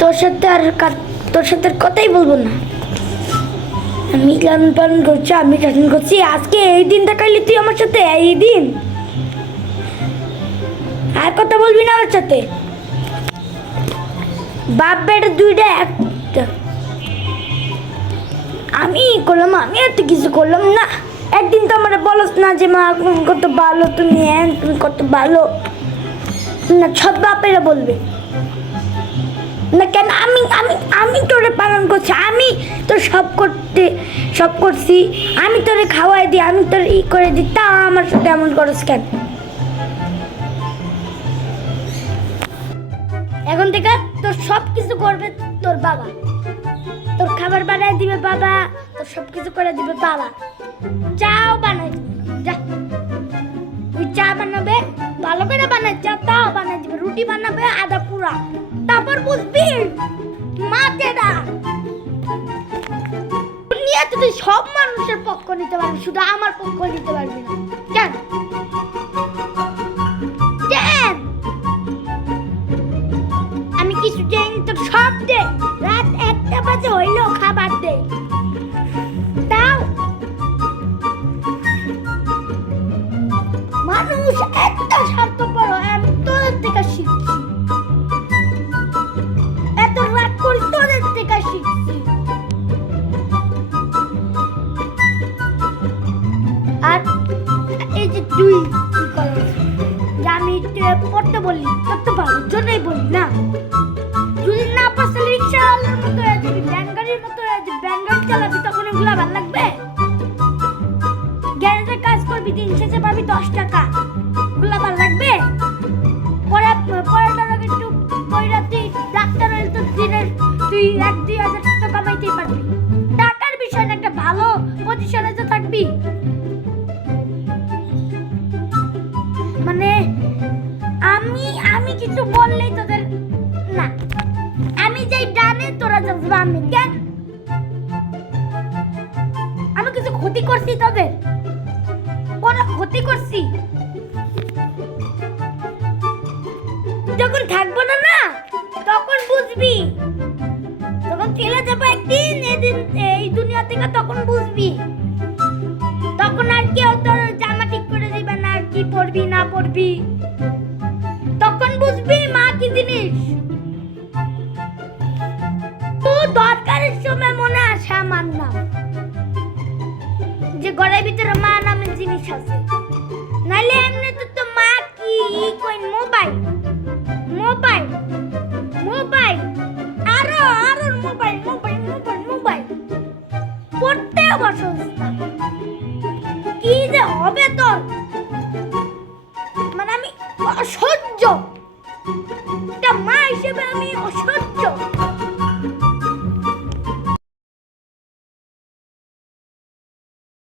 তোর সাথে আর কথাই বলবো না। আমি লালন পালন করছি, আমি শাসন করছি। আজকে এই দিনটা কাইলি তুই আমার সাথে, এই দিন আর কথা বলবি না আমার সাথে। বাপ বেটা দুইটা একটা। আমি করলাম, আমি এত কিছু করলাম না। একদিন তো আমার বলস না যে মা কত ভালো তুমি, তুমি কত ভালো না। সব বাপেরা বলবে না কেন? আমি আমি আমি তোরে পালন করছি, আমি তোর সব করছি। আমি তোরে খাওয়াই দিই, আমি তোর করে দিই, তা আমার সাথে এমন করস কেন? এখন থেকে তোর সব কিছু করবে তোর বাবা। তোর খাবার বানাই দিবে বাবা, তোর সব কিছু করে দিবে বাবা। চাও বানাই দিবে, যা তুই চা বানাবে, ভালো করে বানাই চা, তাও বানাই দিবে। রুটি বানাবে আদা পুরা, তারপর বুঝবি মাতেরা দুনিয়াতে তুই সব মানুষের পক্ষ নিতে পারবি, শুধু আমার পক্ষ নিতে পারবি না। কেন কেন? আমি কিছু জানি তোর সব দে, রাত 1টা বাজে হইলেও খাবার দে, তাও মানুষ একটা স্বার্থপর হয়। আমি তোদের থেকে শিখছি, এত রাগ করি তোদের থেকে শিখছি। আর এই যে তুই কি করছিস, যে আমি পড়তে বললি, তোর তো ভালোর জন্যই বলি না। যদি না পারলে রিক্সাওয়ালার মতো হয়ে যাবি, ভ্যান গাড়ির মতো হয়ে যাবি, ভ্যান গাড়ি চালাবি, তখন এগুলো ভালো লাগবে? গ্যারেজে কাজ করবি, দিন শেষে পাবি 10 টাকা, এগুলো ভালো লাগবে? পড়াটার আগে একটু কইরা তুই ডাক্তার হইলে তো দিনের তুই 1-2 হাজার টাকা কামাইতেই পারবি। টাকার বিষয় না, একটা ভালো পজিশনে তো থাকবি। মানে আমি কিছু বললেই তোদের না, আমি যাই ডানে তোরা যাস বামে। কেন? আমি কিছু ক্ষতি করছি তোদের? কোনো ক্ষতি করছি? যখন থাকবো না না তখন বুঝবি, তখন চলে যাবো একদিন এই দুনিয়া থেকে, তখন বুঝবি। তখন আর কেউ তোর জামা ঠিক করে দিবে না, আর কি পরবি না পরবি, তখন বুঝবি মা কি জিনিস। তো দরকারের সময় মনে আসে আমার নাম, যে ঘরের ভিতরে মা নামের জিনিস আছে। নাইলে এমনি তো মা কি কই, মোবাইল মোবাইল মোবাইল আরো মোবাইল মোবাইল মোবাইল মোবাইল পড়তে বসস না। কি যে হবে তোর, মানে আমি অসহ্য, একটা মা হিসেবে আমি অসহ্য।